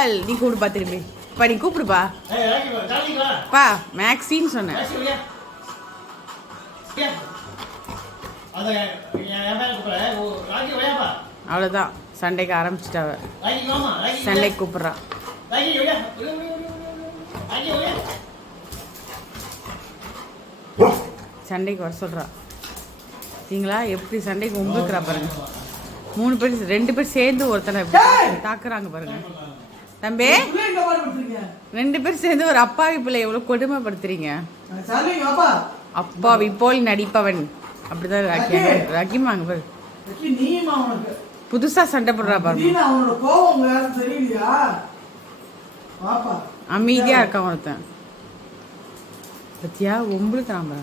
girl நீ கூப்பிடுப்பா திரும்பி பா நீ கூப்பிடுப்பா பா மேக்ஸின்னு சொன்னேன் அவ்வளோதான் சண்டைக்கு ஆரம்பிச்சிட்டாவ சண்டைக்கு கூப்பிட்றா சண்டைக்கு வர சொல்கிறா சரிங்களா எப்படி சண்டைக்கு உங்களுக்குறா பாருங்க 3 பேர் 2 பேர் சேர்ந்து ஒருத்தனை தாக்குறாங்க பாருங்க தம்பி 2 பேர் சேர்ந்து ஒரு அப்பாவி பிள்ளை எவ்வளோ கொடுமைப்படுத்துறீங்க அப்பாவி போல் நடிப்பவன் அப்படிதான் ரகிமாங்க பாரு புதுசா சண்டை போடுறா பாருங்க அமைதியா இருக்கான் ஒருத்தன் பத்தியா உங்களுக்கு நான்